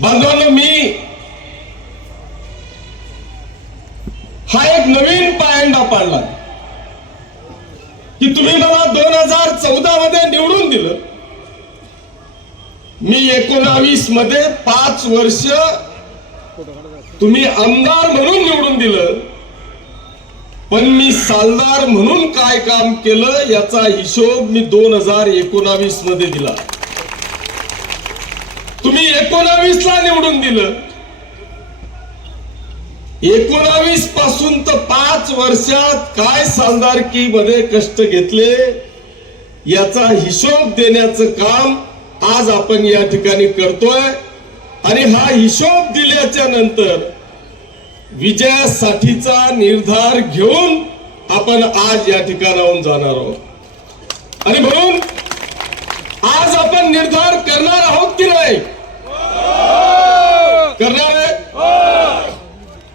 बांधवांना मी हा एक नवीन पायंडा पाडला की तुम्ही मला दोन हजार चौदा मध्ये निवडून दिलं मी एकोणावीस मध्ये पाच वर्ष तुम्ही आमदार म्हणून निवडून दिलं पण मी सालदार म्हणून काय काम केलं याचा हिशोब मी दोन हजार एकोणावीस मध्ये दिला तुम्ही एकोणावीस ला निवडून दिलं एकोणावीस पासून तर पाच वर्षात काय की मध्ये कष्ट घेतले याचा हिशोब देण्याचं काम आज आपण या ठिकाणी करतोय आणि हा हिशोब दिल्याच्या नंतर विजयासाठीचा निर्धार घेऊन आपण आज या ठिकाणाहून जाणार आहोत आणि म्हणून आज आपण निर्धार करणार आहोत नाही करणार आहे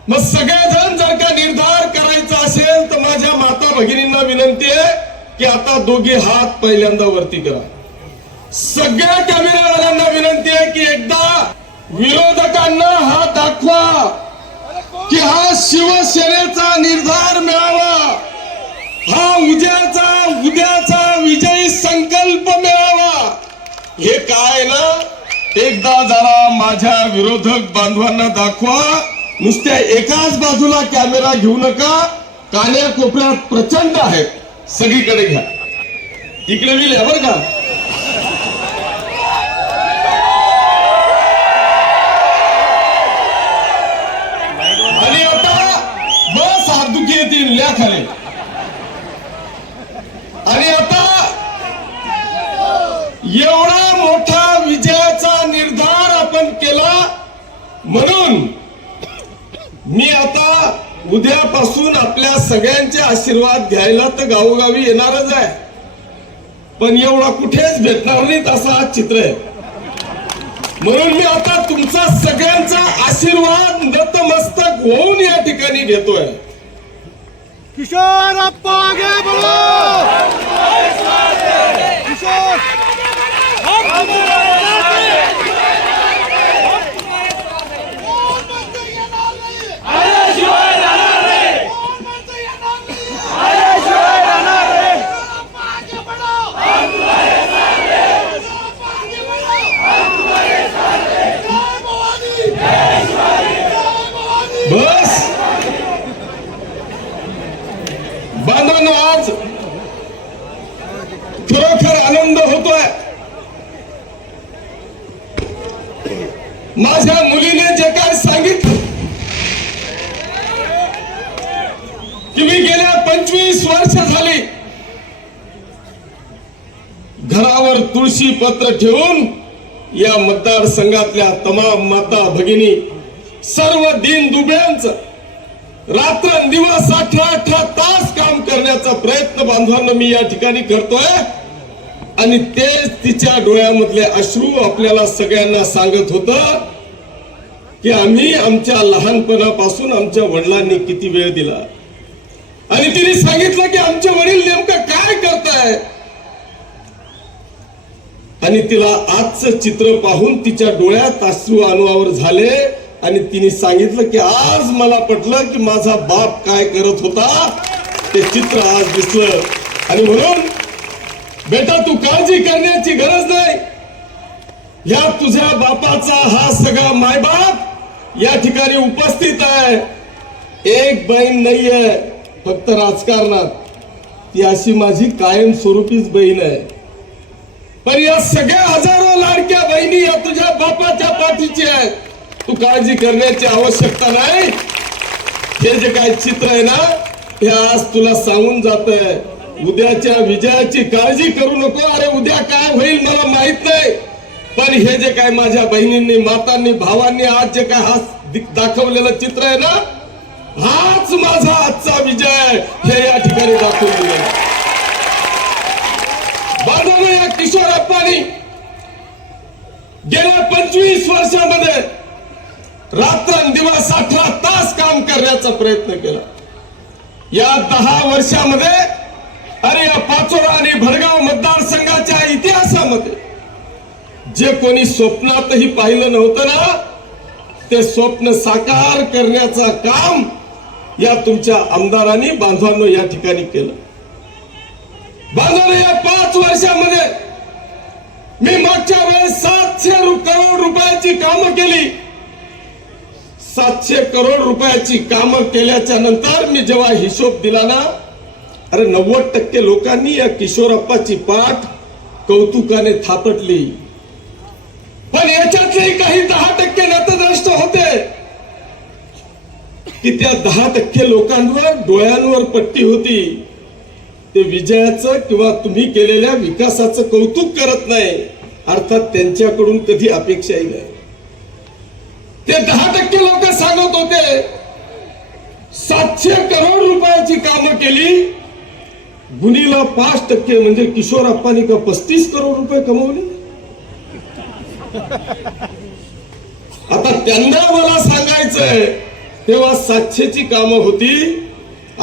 मग सगळेजण जर का निर्धार करायचा असेल तर माझ्या माता भगिनींना विनंती आहे की आता दोघे हात पहिल्यांदा वरती करा सगळ्या कॅमेरावाल्यांना विनंती आहे की एकदा विरोधकांना हात दाखवा की हा शिवसेनेचा निर्धार मिळावा हा उद्याचा उद्याचा विजयी संकल्प मिळावा हे काय ना एकदा जरा माझ्या विरोधक बांधवांना दाखवा नुसत्या एकाच बाजूला कॅमेरा घेऊ नका काल्या कोपऱ्यात प्रचंड आहेत सगळीकडे घ्या इकडे मी बर का आणि आता बस हातदुखी येतील ल्या खाली सगळ्यांचे आशीर्वाद घ्यायला तर गावोगावी येणारच आहे पण एवढा कुठेच भेटणार नाही असं आज चित्र आहे म्हणून मी आता तुमचा सगळ्यांचा आशीर्वाद नतमस्तक होऊन या ठिकाणी घेतोय किशोर ठेवून या मतदारसंघातल्या तमाम माता भगिनी सर्व दिन दुब्यांच रात्र दिवस अठरा अठरा तास काम करण्याचा प्रयत्न बांधवांना मी या ठिकाणी करतोय आणि तेच तिच्या डोळ्यामधले अश्रू आपल्याला सगळ्यांना सांगत होत की आम्ही आमच्या लहानपणापासून आमच्या वडिलांनी किती वेळ दिला आणि तिने सांगितलं की आमचे वडील नेमकं काय करताय आणि तिला आजचं चित्र पाहून तिच्या डोळ्यात आश्रू अनुवावर झाले आणि तिने सांगितलं की आज मला पटलं की माझा बाप काय करत होता ते चित्र आज दिसलं आणि म्हणून बेटा तू काळजी करण्याची गरज नाही या तुझ्या बापाचा हा सगळा मायबाप या ठिकाणी उपस्थित आहे एक बहीण नाहीये फक्त राजकारणात ती अशी माझी कायमस्वरूपीच बहीण आहे पण या सगळ्या हजारो लाडक्या बहिणी या तुझ्या बापाच्या पाठीची आहेत तू काळजी करण्याची आवश्यकता नाही हे जे काय चित्र आहे ना हे आज तुला सांगून जात उद्याच्या विजयाची काळजी करू नको अरे उद्या काय होईल मला माहित नाही पण हे जे काय माझ्या बहिणींनी मातांनी भावांनी आज जे काय हा दाखवलेलं चित्र आहे ना हाच माझा आजचा विजय हे या ठिकाणी दाखवलेलं आहे दादाने या किशोर अप्पानी गेल्या पंचवीस वर्षामध्ये रात्रंदिवस अठरा तास काम करण्याचा प्रयत्न केला या दहा वर्षामध्ये अरे या पाचोरा आणि भडगाव मतदारसंघाच्या इतिहासामध्ये जे कोणी स्वप्नातही पाहिलं नव्हतं ना ते स्वप्न साकार करण्याचा काम या तुमच्या आमदारांनी बांधवांनो या ठिकाणी केलं बांधवले या पाच वर्षामध्ये मी मागच्या वेळेस सातशे करोड रुपयाची कामं केली सातशे करोड रुपयाची कामं केल्याच्या नंतर मी जेव्हा हिशोब दिला ना अरे नव्वद टक्के लोकांनी या किशोरप्पाची पाठ कौतुकाने थापटली पण याच्यातले काही दहा टक्के नतद्रष्ट होते की त्या दहा टक्के लोकांवर डोळ्यांवर पट्टी होती ते विजयाचं किंवा तुम्ही केलेल्या विकासाचं कौतुक करत नाही अर्थात त्यांच्याकडून कधी अपेक्षाही नाही ते दहा टक्के लोक सांगत होते सातशे करोड रुपयाची कामं केली गुन्हेला पाच टक्के म्हणजे किशोर अप्पानी का पस्तीस करोड रुपये कमवले आता त्यांना मला सांगायचंय तेव्हा सातशेची कामं होती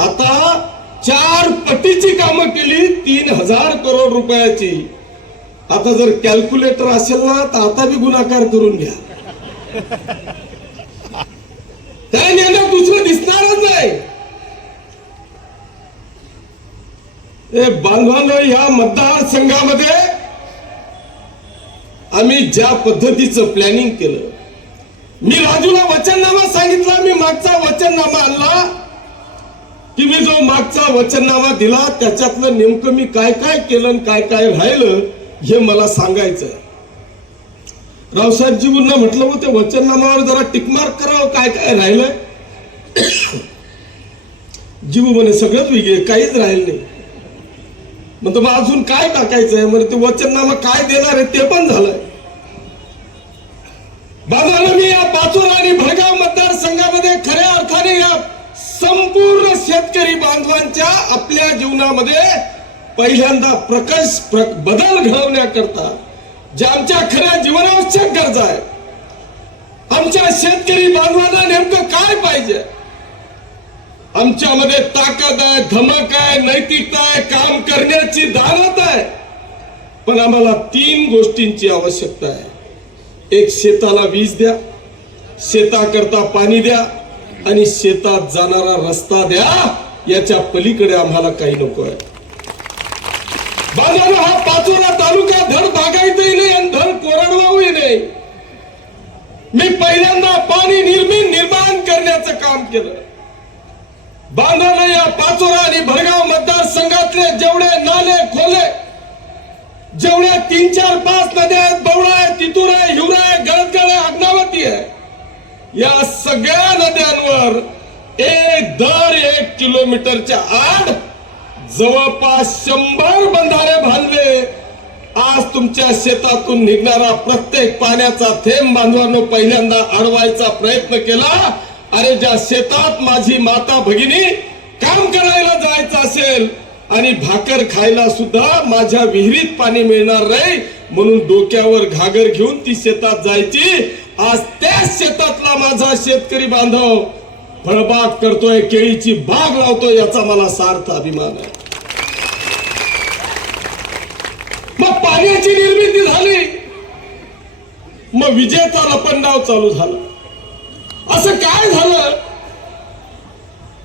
आता चार पटीची कामं केली तीन हजार करोड रुपयाची आता जर कॅल्क्युलेटर असेल ना तर आता बी गुणाकार करून घ्या त्या ज्ञानात दुसरं दिसणारच नाही ए या मतदारसंघामध्ये आम्ही ज्या पद्धतीचं प्लॅनिंग केलं मी राजूला वचननामा सांगितला मी मागचा वचननामा आणला की मी जो मागचा वचननामा दिला त्याच्यातलं नेमकं मी काय काय केलं काय काय राहिलं हे मला सांगायचं पुन्हा म्हटलं मग ते वचननामावर जरा टिकमार्क करावं काय काय राहिलंय जीव म्हणे सगळंच वेगळे काहीच राहिलं नाही म्हणतो मग अजून काय टाकायचंय म्हणजे ते वचननामा काय देणार आहे ते पण झालंय बाबा मी या पाचोर आणि भडगाव मतदारसंघामध्ये खऱ्या शेतकरी बांधवांच्या आपल्या जीवनामध्ये पहिल्यांदा प्रकाश बदल घडवण्याकरता ज्या आमच्या खऱ्या जीवनावश्यक गरजा आहे आमच्या शेतकरी बांधवांना नेमकं काय पाहिजे आमच्यामध्ये ताकद आहे धमक आहे नैतिकता आहे काम करण्याची दानत आहे पण आम्हाला तीन गोष्टींची आवश्यकता आहे एक शेताला वीज द्या शेताकरता पाणी द्या आणि शेतात जाणारा रस्ता द्या याच्या पलीकडे आम्हाला काही नको आहे बाजार हा पाचोरा तालुका धड बागायचंही नाही आणि धड कोरडवाहूही नाही मी पहिल्यांदा पाणी निर्मिन निर्माण करण्याचं काम केलं बांधाने या पाचोरा आणि भरगाव मतदारसंघातले जेवढे नाले खोले जेवढ्या तीन चार पाच नद्या आहेत बवळा आहे तितूर आहे हिवरा आहे आहे अग्नावती आहे या सगळ्या नद्या एक दर एक किलोमीटरच्या आड जवळपास शंभर बंधारे बांधले आज तुमच्या शेतातून निघणारा प्रत्येक पाण्याचा थेंब बांधवांनो पहिल्यांदा अडवायचा प्रयत्न केला अरे ज्या शेतात माझी माता भगिनी काम करायला जायचं असेल आणि भाकर खायला सुद्धा माझ्या विहिरीत पाणी मिळणार नाही म्हणून डोक्यावर घागर घेऊन ती शेतात जायची आज त्याच शेतातला माझा शेतकरी बांधव फळबाग करतोय केळीची बाग लावतोय याचा मला सार्थ अभिमान आहे मग पाण्याची निर्मिती झाली मग विजेचा रपंडाव चालू झाला असं काय झालं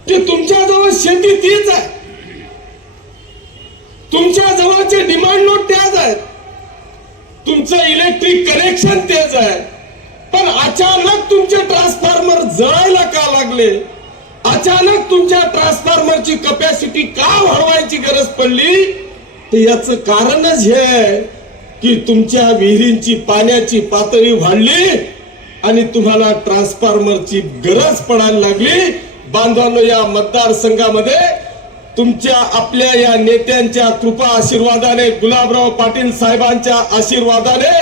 की तुमच्या जवळ शेती तीच आहे तुमच्या जवळचे डिमांड नोट त्याच आहेत तुमचं इलेक्ट्रिक कनेक्शन तेच आहे पण अचानक तुमचे ट्रान्सफॉर्मर जळायला का लागले अचानक तुमच्या ट्रान्सफॉर्मरची कपॅसिटी का वाढवायची गरज पडली तर याच कारणच हे आहे की तुमच्या विहिरींची पाण्याची पातळी वाढली आणि तुम्हाला ट्रान्सफॉर्मरची गरज पडायला लागली बांधवांनो या मतदारसंघामध्ये तुमच्या आपल्या या नेत्यांच्या कृपा आशीर्वादाने गुलाबराव पाटील साहेबांच्या आशीर्वादाने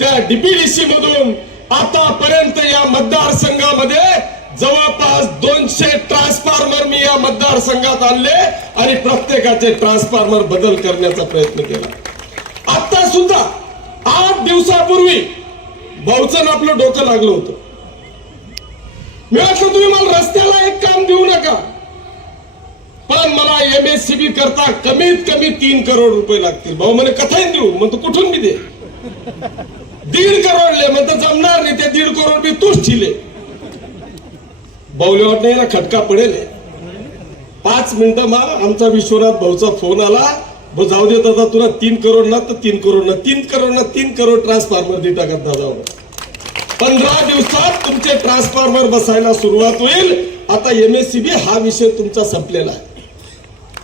त्या डीपीडीसी मधून आतापर्यंत या मतदारसंघामध्ये जवळपास दोनशे ट्रान्सफॉर्मर मी या मतदारसंघात आणले आणि प्रत्येकाचे ट्रान्सफॉर्मर बदल करण्याचा प्रयत्न केला आता सुद्धा आठ दिवसापूर्वी बहुचन आपलं डोकं लागलं होतं मी वाटलं तुम्ही मला रस्त्याला एक काम देऊ नका पण मला एम एस बी करता कमीत कमी तीन करोड रुपये लागतील भाऊ म्हणे कथा देऊ तू कुठून मी दे दीड करोडले म्हणत जमणार नाही ते दीड करोड मी तूच ठिले वाट नाही ना खटका पडेल पाच मिनिटं मा आमचा विश्वनाथ भाऊचा फोन आला जाऊ दे दादा तुला तीन करोड ना तर तीन करोड ना तीन करोड ना तीन करोड ट्रान्सफॉर्मर देता का दादा पंधरा दिवसात तुमचे ट्रान्सफॉर्मर बसायला सुरुवात होईल आता एम एस बी हा विषय तुमचा संपलेला आहे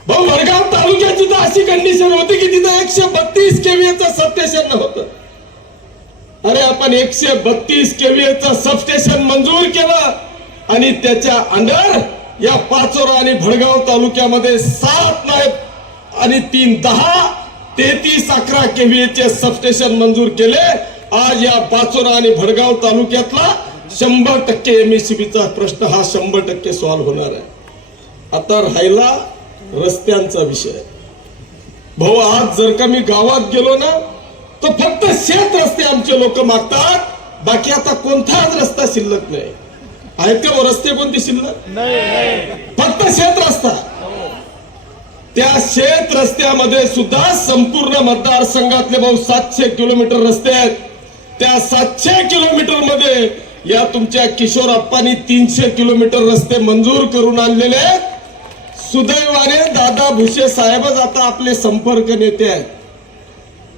भाऊ वडगाव तालुक्यात जिथं अशी कंडिशन होती की तिथं एकशे बत्तीस केव्हीचं सत्तेशन्न होतं अरे आपण एकशे बत्तीस केव्हीएचा सबस्टेशन मंजूर केला आणि त्याच्या अंडर या पाचोरा आणि भडगाव तालुक्यामध्ये सात नाही आणि तीन दहा तेहतीस अकरा केव्हीचे सबस्टेशन मंजूर केले आज या पाचोरा आणि भडगाव तालुक्यातला शंभर टक्के एमएसीबीचा e प्रश्न हा शंभर टक्के सॉल्व्ह होणार आहे आता राहिला रस्त्यांचा विषय भाऊ आज जर का मी गावात गेलो ना तर फक्त शेत रस्ते आमचे लोक मागतात बाकी आता कोणताच रस्ता शिल्लक नाही आहेत का रस्ते कोणते शिल्लक फक्त शेत रस्ता त्या शेत रस्त्यामध्ये सुद्धा संपूर्ण मतदारसंघातले भाऊ सातशे किलोमीटर रस्ते आहेत त्या सातशे किलोमीटर मध्ये या तुमच्या किशोर अप्पानी तीनशे किलोमीटर रस्ते मंजूर करून आणलेले सुदैवाने दादा भुसे साहेबच आता आपले संपर्क नेते आहेत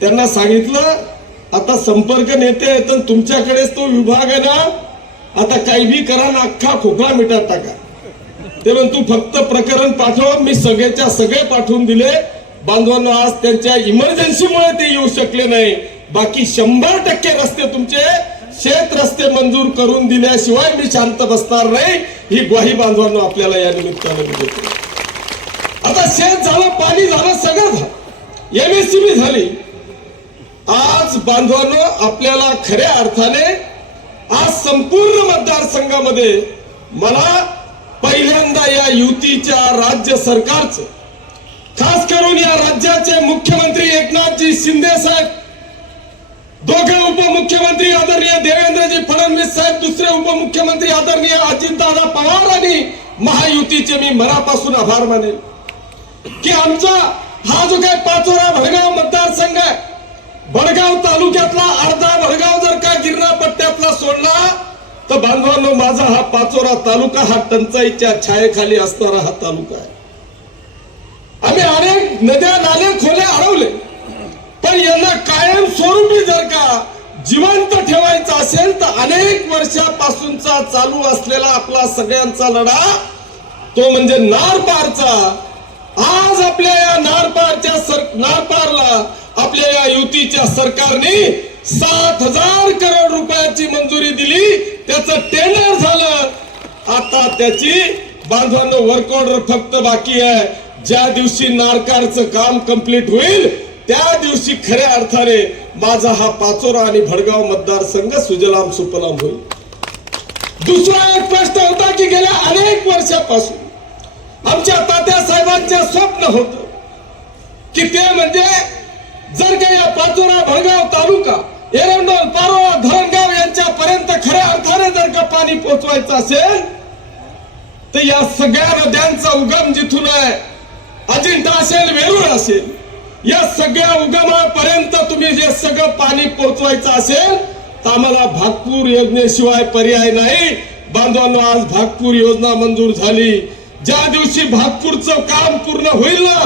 त्यांना सांगितलं आता संपर्क नेते आहेत तुमच्याकडेच तो विभाग आहे ना आता काही बी करा ना अख्खा खोकला मिटात टाका ते म्हण तू फक्त प्रकरण पाठव मी सगळ्याच्या सगळे पाठवून दिले बांधवांना आज त्यांच्या इमर्जन्सीमुळे ते येऊ शकले नाही बाकी शंभर टक्के रस्ते तुमचे शेत रस्ते मंजूर करून दिल्याशिवाय मी शांत बसणार नाही ही ग्वाही बांधवांना आपल्याला या निमित्तानं देतो आता शेत झालं पाणी झालं सगळं झालं एमएससीबी झाली आज बांधवांनो आपल्याला खऱ्या अर्थाने आज संपूर्ण मतदारसंघामध्ये मला पहिल्यांदा या युतीच्या राज्य सरकारचं खास करून या राज्याचे मुख्यमंत्री एकनाथजी शिंदे साहेब दोघे उपमुख्यमंत्री आदरणीय देवेंद्रजी फडणवीस साहेब दुसरे उपमुख्यमंत्री आदरणीय अजितदादा पवार आणि महायुतीचे मी मनापासून आभार मानेल की आमचा हा जो काही पाचोरा भरगाव मतदारसंघ आहे भडगाव तालुक्यातला अर्धा भडगाव जर का गिरणा पट्ट्यातला सोडला तर बांधवांनो माझा हा पाचोरा तालुका हा टंचाईच्या छायेखाली असणारा हा तालुका आहे आम्ही अनेक नद्या नाले खोले अडवले पण यांना कायम स्वरूपी जर का जिवंत ठेवायचं असेल तर अनेक वर्षापासूनचा चालू असलेला आपला सगळ्यांचा लढा तो म्हणजे नार पारचा आज आपल्या या नारपारच्या नारपारला आपल्या या युतीच्या सरकारने सात हजार करोड रुपयाची मंजुरी दिली त्याचं टेंडर झालं आता त्याची बांधवांना वर्क ऑर्डर फक्त बाकी आहे ज्या दिवशी नारकारचं काम कम्प्लीट होईल त्या दिवशी खऱ्या अर्थाने माझा हा पाचोरा आणि भडगाव मतदारसंघ सुजलाम सुपलाम होईल दुसरा एक प्रश्न होता की गेल्या अनेक वर्षापासून आमच्या तात्या साहेबांचे स्वप्न होत की ते म्हणजे जर का या पाचोरा भडगाव तालुका एरंडोल पारोळा धरणगाव यांच्या पर्यंत खऱ्या अर्थाने जर का पाणी पोहोचवायचं असेल तर या सगळ्या नद्यांचा उगम जिथून आहे अजिंठा असेल वेरूळ असेल या सगळ्या उगमापर्यंत तुम्ही जे सगळं पाणी पोचवायचं असेल तर आम्हाला भागपूर योजनेशिवाय पर्याय नाही बांधवांना आज भागपूर योजना मंजूर झाली ज्या दिवशी भागपूरचं काम पूर्ण होईल ना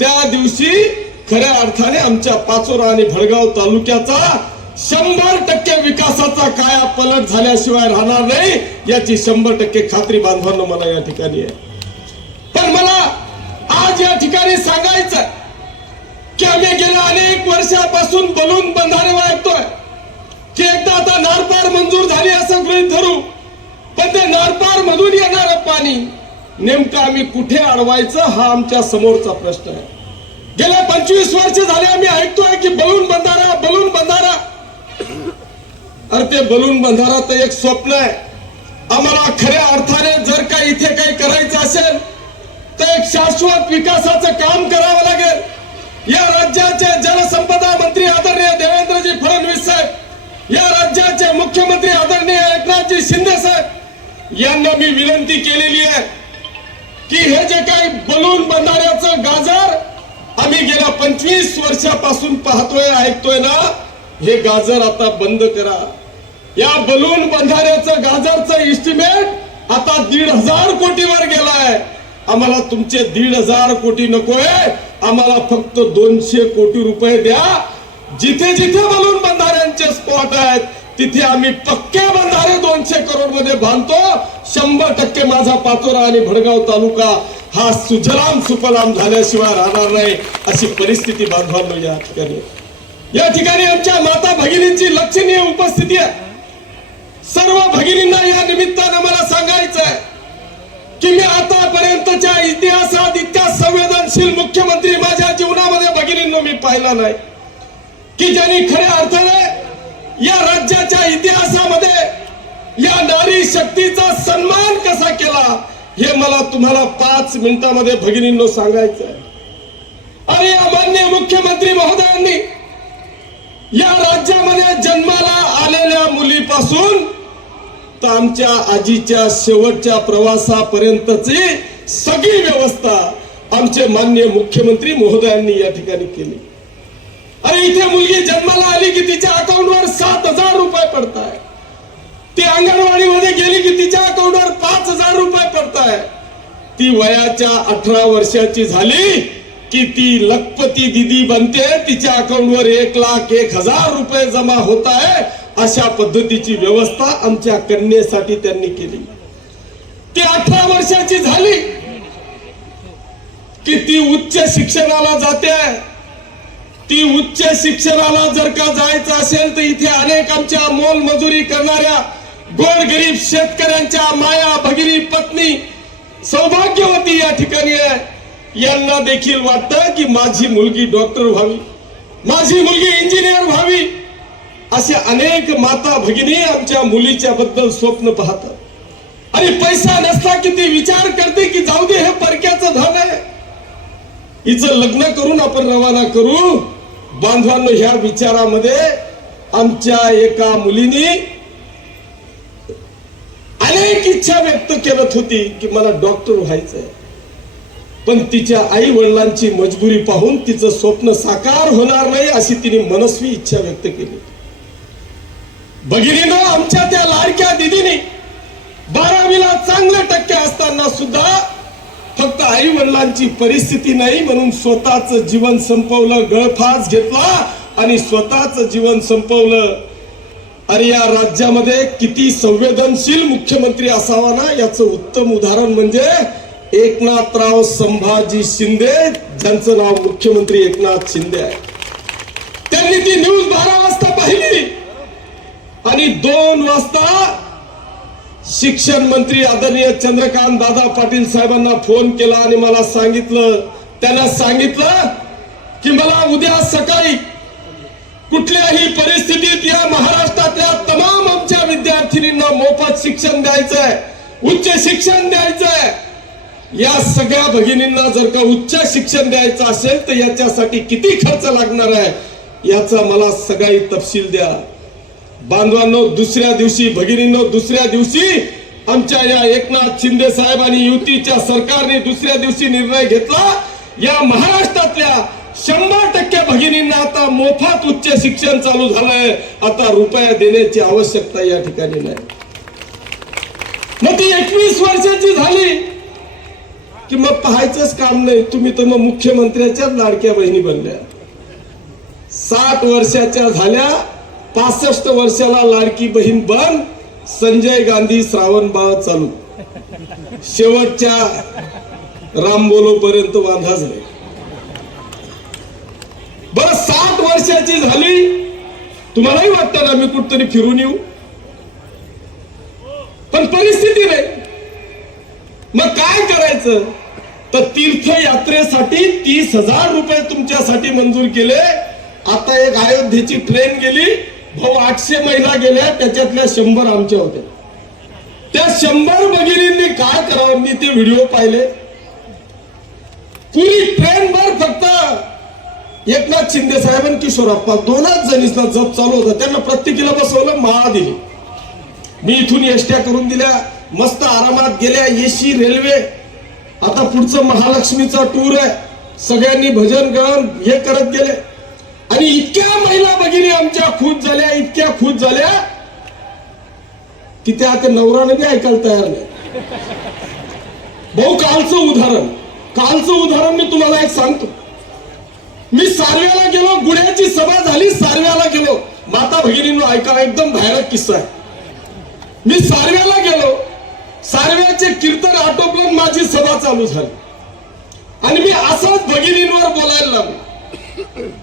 त्या दिवशी खऱ्या अर्थाने आमच्या पाचोरा आणि भडगाव तालुक्याचा शंभर टक्के विकासाचा काया पलट झाल्याशिवाय राहणार नाही याची शंभर टक्के खात्री बांधवांना मला या ठिकाणी आहे पण मला आज या ठिकाणी सांगायचं की आम्ही गेल्या अनेक वर्षापासून बलून बंधारे वाटतोय की एकदा आता नारपार मंजूर झाली असं गृहित धरू पण ते नारपार मधून येणार पाणी नेमकं आम्ही कुठे अडवायचं हा आमच्या समोरचा प्रश्न आहे गेल्या पंचवीस वर्ष झाले आम्ही ऐकतोय की बलून बंधारा बलून बंधारा अरे ते बलून बंधारा तर एक स्वप्न आहे आम्हाला खऱ्या अर्थाने जर का इथे काही करायचं असेल तर एक शाश्वत विकासाचं काम करावं लागेल या राज्याचे जलसंपदा मंत्री आदरणीय देवेंद्रजी फडणवीस साहेब या राज्याचे मुख्यमंत्री आदरणीय एकनाथजी शिंदे साहेब यांना मी विनंती केलेली आहे की हे जे काही बलून बंधाऱ्याचं गाजर आम्ही गेल्या पंचवीस वर्षापासून पाहतोय ऐकतोय ना हे गाजर आता बंद करा या बलून बंधाऱ्याचं गाजरचं इस्टिमेट आता दीड हजार कोटीवर गेलाय आम्हाला तुमचे दीड हजार कोटी नकोय आम्हाला फक्त दोनशे कोटी रुपये द्या जिथे जिथे बलून बंधाऱ्यांचे स्पॉट आहेत तिथे आम्ही पक्के बंधारे दोनशे करोड मध्ये बांधतो शंभर टक्के माझा पातोरा आणि भडगाव तालुका हा सुजलाम सुफलाम झाल्याशिवाय राहणार नाही अशी परिस्थिती बांधवांनो या ठिकाणी या ठिकाणी आमच्या माता भगिनींची लक्षणीय उपस्थिती आहे सर्व भगिनींना या निमित्तानं मला सांगायचं आहे की मी आतापर्यंतच्या इतिहासात इतक्या संवेदनशील मुख्यमंत्री माझ्या जीवनामध्ये भगिनींनो मी पाहिला नाही की ज्यांनी खऱ्या अर्थाने या राज्याच्या इतिहासामध्ये या नारी शक्तीचा सन्मान कसा केला हे मला तुम्हाला पाच मिनिटांमध्ये भगिनींनो सांगायचं आहे आणि या मान्य मुख्यमंत्री महोदयांनी या राज्यामध्ये जन्माला आलेल्या मुलीपासून तर आमच्या आजीच्या शेवटच्या प्रवासापर्यंतची सगळी व्यवस्था आमचे मान्य मुख्यमंत्री महोदयांनी या ठिकाणी केली अरे इथे मुलगी जन्माला आली की तिच्या अकाउंटवर सात हजार रुपये पडताय ती अंगणवाडी मध्ये गेली की तिच्या अकाउंटवर पाच हजार रुपये पडताय ती वयाच्या अठरा वर्षाची झाली की ती लखपती दिदी बनते तिच्या अकाउंटवर एक लाख एक हजार रुपये जमा होत आहे अशा पद्धतीची व्यवस्था आमच्या कन्येसाठी त्यांनी केली ती अठरा वर्षाची झाली की ती उच्च शिक्षणाला जाते ती उच्च शिक्षणाला जर का जायचं असेल तर इथे अनेक आमच्या मोलमजुरी करणाऱ्या गरीब शेतकऱ्यांच्या माया भगिनी पत्नी सौभाग्यवती या ठिकाणी आहे यांना देखील वाटतं की माझी मुलगी डॉक्टर व्हावी माझी मुलगी इंजिनियर व्हावी असे अनेक माता भगिनी आमच्या मुलीच्या बद्दल स्वप्न पाहतात आणि पैसा नसला की ती विचार करते की जाऊ दे हे परक्याचं धन आहे हिचं लग्न करून आपण रवाना करू बांधवांनो ह्या विचारामध्ये आमच्या एका मुलीनी अनेक इच्छा व्यक्त करत होती की मला डॉक्टर व्हायचंय पण तिच्या आई वडिलांची मजबुरी पाहून तिचं स्वप्न साकार होणार नाही अशी तिने मनस्वी इच्छा व्यक्त केली भगिनीनं आमच्या त्या लाडक्या दिदीने बारावीला चांगल्या टक्के असताना सुद्धा आई वडिलांची परिस्थिती नाही म्हणून स्वतःच जीवन संपवलं गळफास घेतला आणि स्वतःच जीवन संपवलं अरे या राज्यामध्ये किती संवेदनशील मुख्यमंत्री असावा ना याचं उत्तम उदाहरण म्हणजे एकनाथराव संभाजी शिंदे ज्यांचं नाव मुख्यमंत्री एकनाथ शिंदे आहे त्यांनी ती न्यूज बारा वाजता पाहिली आणि दोन वाजता शिक्षण मंत्री आदरणीय चंद्रकांत दादा पाटील साहेबांना फोन केला आणि मला सांगितलं त्यांना सांगितलं की मला उद्या सकाळी कुठल्याही परिस्थितीत या महाराष्ट्रातल्या तमाम आमच्या विद्यार्थिनींना मोफत शिक्षण द्यायचंय उच्च शिक्षण द्यायचंय या सगळ्या भगिनींना जर का उच्च शिक्षण द्यायचं असेल तर याच्यासाठी किती खर्च लागणार आहे याचा मला सगळी तपशील द्या बांधवांनो दुसऱ्या दिवशी भगिनींनो दुसऱ्या दिवशी आमच्या या एकनाथ शिंदे साहेब आणि युतीच्या सरकारने दुसऱ्या दिवशी निर्णय घेतला या महाराष्ट्रातल्या शंभर टक्के भगिनींना आता मोफत उच्च शिक्षण चालू झालंय आता रुपया देण्याची आवश्यकता या ठिकाणी नाही मग ती एकवीस वर्षाची झाली की मग पाहायचंच काम नाही तुम्ही तर मग मुख्यमंत्र्याच्याच लाडक्या बहिणी बनल्या साठ वर्षाच्या झाल्या पासष्ट वर्षाला लाडकी बहीण बन संजय गांधी श्रावण बाळ चालू शेवटच्या राम बोलो पर्यंत बांधा झाले बर साठ वर्षाची झाली तुम्हालाही वाटतं ना मी कुठतरी फिरून येऊ पण परिस्थिती नाही मग काय करायचं तर तीर्थयात्रेसाठी तीस हजार रुपये तुमच्यासाठी मंजूर केले आता एक अयोध्येची ट्रेन गेली भाऊ आठशे महिला गेल्या त्याच्यातल्या शंभर आमच्या होत्या त्या शंभर भगिनींनी काय करावं मी ते व्हिडिओ पाहिले पुरी भर फक्त एकनाथ शिंदे साहेब आणि किशोरप्पा दोनच जणीसना जप चालू होता त्यांना प्रत्येकीला बसवलं माळा दिली मी इथून एसट्या करून दिल्या मस्त आरामात गेल्या एसी रेल्वे आता पुढचं महालक्ष्मीचा टूर आहे सगळ्यांनी भजन गान हे करत गेले आणि इतक्या महिला भगिनी आमच्या खुश झाल्या इतक्या खुश झाल्या कि त्या आता नवरानं बी ऐकायला तयार नाही भाऊ कालचं उदाहरण कालचं उदाहरण मी तुम्हाला एक सांगतो मी सारव्याला गेलो गुड्याची सभा झाली सारव्याला गेलो माता भगिनीनं ऐका एकदम भायरक किस्सा आहे मी सारव्याला गेलो सारव्याचे कीर्तन आटोपलं माझी सभा चालू झाली आणि मी असंच भगिनींवर बोलायला लागलो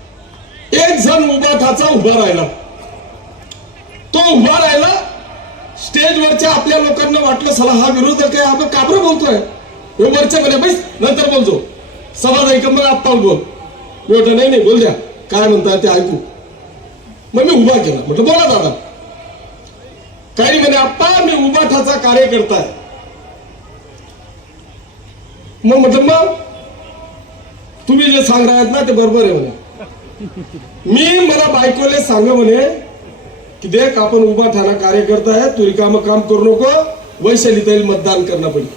एक जण उभा ठाचा उभा राहिला तो उभा राहिला स्टेजवरच्या आपल्या लोकांना वाटलं सला हा विरोध आहे आपण काबर बोलतोय वरच्या मध्ये बैस नंतर बोलतो सभा नाही मग आपण बोल नाही नाही बोल द्या काय म्हणताय ते ऐकू मग मी उभा केला म्हटलं बोला दादा काही म्हणे आप्पा मी उभा ठाचा कार्यकर्ता आहे मग म्हटलं मग तुम्ही जे सांग राहत ना ते बरोबर आहे म्हणे मी मला बायकोले सांग म्हणे की देख आपण उभा ठाणा कार्यकर्ता आहे तू रिकाम काम करू नको वैशाली तरी मतदान करणं पडेल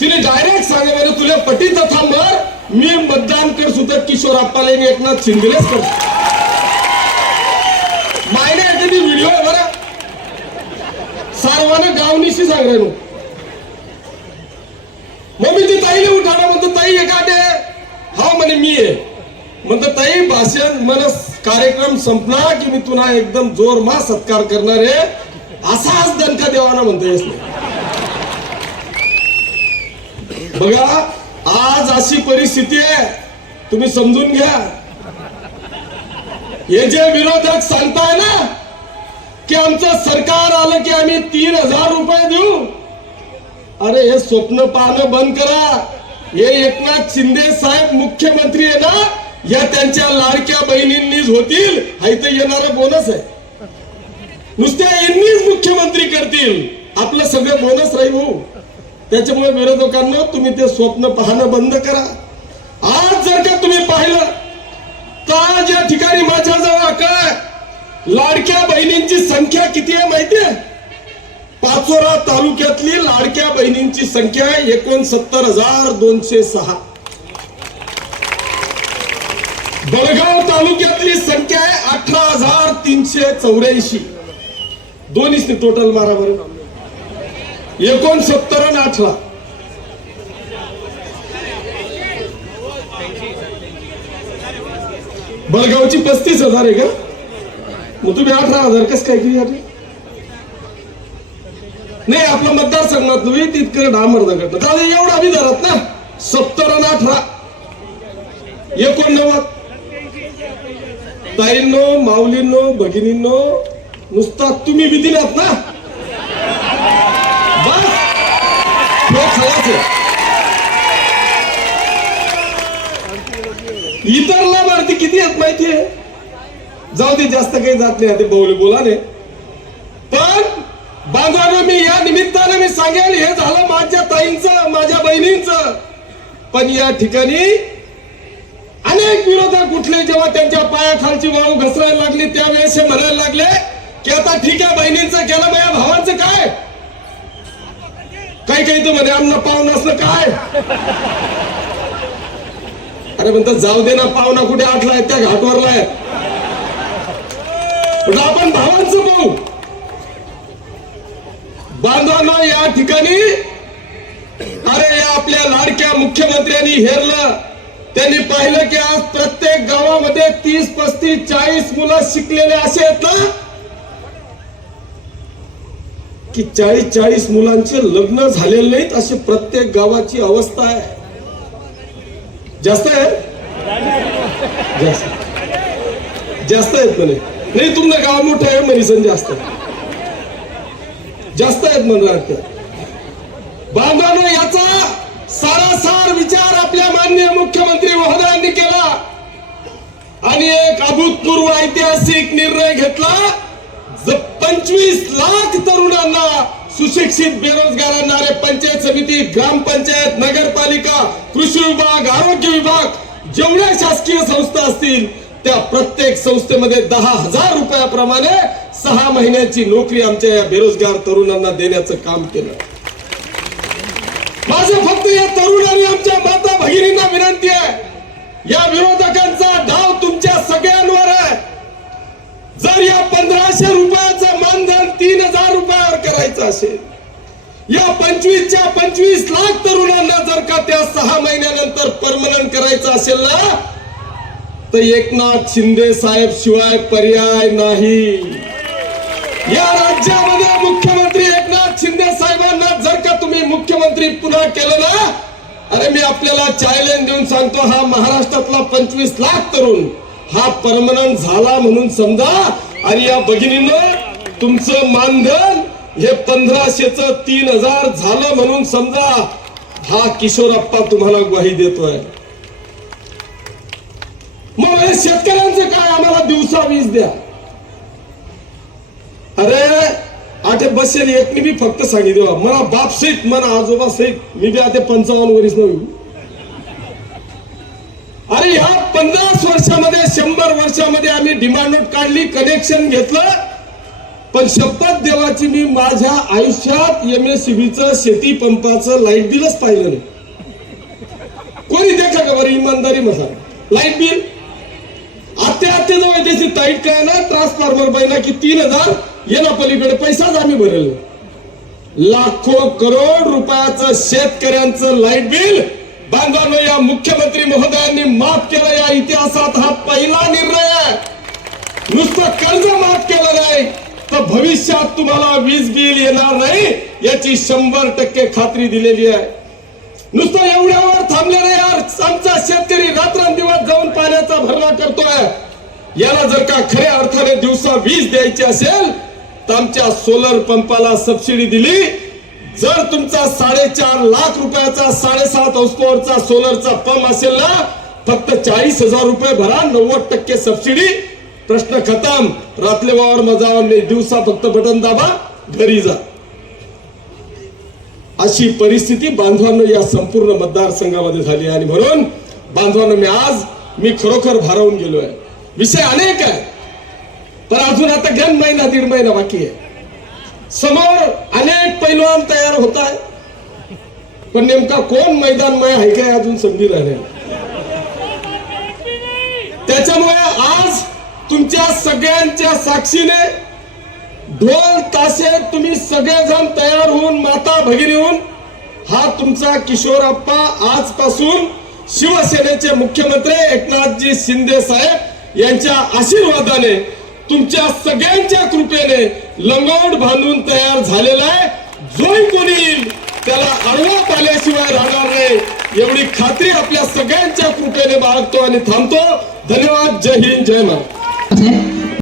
तिने डायरेक्ट सांगा म्हणे तुला पटी तथा मर मी मतदान कर सुद्धा किशोर आप्पाला एकनाथ शिंदेच कर मायने एखादी व्हिडिओ आहे बरं सर्वांना गावनीशी मग मी ती ताईने उठाना म्हणतो ताई एकाटे हा म्हणे मी आहे ताई भाषण मन कार्यक्रम संपला की मी तुला एकदम जोर मा सत्कार करणार आहे असाच दणका देवाना म्हणता येस बघा आज अशी परिस्थिती आहे तुम्ही समजून घ्या हे जे विरोधक सांगताय ना की आमचं सरकार आलं की आम्ही तीन हजार रुपये देऊ अरे हे स्वप्न पाहणं बंद करा हे एकनाथ शिंदे साहेब मुख्यमंत्री आहे ना या त्यांच्या लाडक्या बहिणींनीच होतील हायत येणार बोनस आहे नुसत्या यांनीच मुख्यमंत्री करतील आपलं सगळं बोनस राही भाऊ त्याच्यामुळे विरोधकांना तुम्ही ते स्वप्न पाहणं बंद करा आज जर का तुम्ही पाहिलं तर ज्या ठिकाणी माझ्या जवळ काय लाडक्या बहिणींची संख्या किती आहे माहितीये पाचोरा तालुक्यातली लाडक्या बहिणींची संख्या एकोणसत्तर हजार दोनशे सहा बडगाव तालुक्यातली संख्या आहे अठरा हजार तीनशे चौऱ्याऐंशी दोन्हीच टोटल मारा बरं एकोणसत्तर आणि अठरा बळगावची पस्तीस हजार आहे का मग तुम्ही अठरा हजार कस काय केली नाही आपला मतदारसंघात तुम्ही तितकं डांबर दगड दादा एवढा आम्ही धरत ना सत्तर आणि अठरा एकोणनव्वद ताईंनो माऊलींनो भगिनींनो नुसता तुम्ही विदिनात ना बस इतर लाभार्थी किती आहेत माहितीये जाऊ दे जास्त काही जात नाही ते बोल बोला पण बांधवानं मी या निमित्ताने मी सांगेल हे झालं माझ्या ताईंचं माझ्या बहिणींच पण या ठिकाणी अनेक विरोधक उठले जेव्हा त्यांच्या पायाखालची वाळू घसरायला लागली त्यावेळेस हे म्हणायला लागले की आता ठीक आहे बहिणींचं केलं माझ्या भावांचं काय काही काही तू म्हणे आमना पाहुण असलं काय अरे म्हणतात जाऊ दे ना पाहुणा कुठे आठलाय त्या घाटवरलाय आपण भावांचं पाहू बांधवांना या ठिकाणी अरे या आपल्या लाडक्या मुख्यमंत्र्यांनी हेरलं त्यांनी पाहिलं की आज प्रत्येक गावामध्ये तीस पस्तीस चाळीस मुलं शिकलेले असे आहेत ना की चाळीस चाळीस मुलांचे लग्न झालेले नाहीत अशी प्रत्येक गावाची अवस्था आहे जास्त आहे जास्त जास्त आहेत म्हणे नाही तुमचं गाव मोठं आहे मरिसन जास्त जास्त आहेत म्हणणार बांधवांना याचा सारासार विचार माननीय मुख्यमंत्री महोदयांनी केला आणि एक अभूतपूर्व ऐतिहासिक निर्णय घेतला पंचवीस लाख तरुणांना सुशिक्षित बेरोजगारांना पंचायत समिती ग्रामपंचायत नगरपालिका कृषी विभाग आरोग्य विभाग जेवढ्या शासकीय संस्था असतील त्या प्रत्येक संस्थेमध्ये दहा हजार रुपयाप्रमाणे सहा महिन्याची नोकरी आमच्या या बेरोजगार तरुणांना देण्याचं काम केलं माझं या तरुण आणि आमच्या माता भगिनींना विनंती आहे या विरोधकांचा डाव तुमच्या सगळ्यांवर आहे जर या पंधराशे रुपयाचं मानधन तीन हजार रुपयावर करायचं असेल या पंचवीसच्या पंचवीस लाख तरुणांना जर का त्या सहा महिन्यानंतर परमनंट करायचं असेल ना तर एकनाथ शिंदे साहेब शिवाय पर्याय नाही या राज्यामध्ये मुख्य मुख्यमंत्री पुन्हा केलं ना अरे मी आपल्याला चॅलेंज देऊन सांगतो हा महाराष्ट्रातला पंचवीस लाख तरुण हा परमनंट झाला म्हणून समजा आणि या भगिनीनं तुमचं मानधन हे पंधराशेच तीन हजार झालं म्हणून समजा हा किशोरप्पा तुम्हाला ग्वाही देतोय मग शेतकऱ्यांचं काय आम्हाला दिवसा वीज द्या अरे आता बसेल एक मी बी फक्त सांगितलं मला बाप सहित मला आजोबा सहित मी बी आता पंचावन्न वरीस नव्हे अरे ह्या पन्नास वर्षामध्ये शंभर वर्षामध्ये आम्ही डिमांड नोट काढली कनेक्शन घेतलं पण शपथ देवाची मी माझ्या आयुष्यात एम एस शेती पंपाचं लाईट बिलच पाहिलं नाही कोणी देखा का इमानदारी मसा लाईट बिल आत्या आत्या जवळ त्याची ताईट काय ना ट्रान्सफॉर्मर पाहिला की तीन हजार येणा पलीकडे पैसाच आम्ही भरल लाखो करोड रुपयाचं शेतकऱ्यांचं लाईट बिल बांधवांनो या मुख्यमंत्री महोदयांनी माफ केलं या इतिहासात हा पहिला निर्णय नुसतं कर्ज माफ केलं नाही तर भविष्यात तुम्हाला वीज बिल येणार नाही याची शंभर टक्के खात्री दिलेली आहे नुसतं एवढ्यावर थांबले नाही यार आमचा शेतकरी रात्रंदिवस जाऊन पाण्याचा भरणा करतोय याला जर का खऱ्या अर्थाने दिवसा वीज द्यायची असेल तुमच्या सोलर पंपाला सबसिडी दिली जर तुमचा साडेचार लाख रुपयाचा साडेसात पॉवरचा सोलरचा पंप असेल ना फक्त चाळीस हजार रुपये भरा नव्वद टक्के सबसिडी प्रश्न खतम रात्री वावर मजावर नाही दिवसा फक्त बटन दाबा घरी जा अशी परिस्थिती बांधवांना या संपूर्ण मतदारसंघामध्ये झाली आणि म्हणून बांधवांना मी आज मी खरोखर भारावून गेलो आहे विषय अनेक आहे तर अजून आता घन महिना दीड महिना बाकी आहे समोर अनेक पैलवान तयार होत आहे पण नेमका कोण मैदान माय आहे काय अजून संधी राहिले त्याच्यामुळे आज तुमच्या सगळ्यांच्या साक्षीने ढोल ताशे तुम्ही सगळेजण तयार होऊन माता भगिनी होऊन हा तुमचा किशोर आप्पा आजपासून शिवसेनेचे मुख्यमंत्री एकनाथजी शिंदे साहेब यांच्या आशीर्वादाने तुमच्या सगळ्यांच्या कृपेने लंगोट बांधून तयार झालेला आहे जो कोणी त्याला आडवा पाल्याशिवाय राहणार नाही एवढी खात्री आपल्या सगळ्यांच्या कृपेने बाळगतो आणि थांबतो धन्यवाद जय हिंद जय महाराज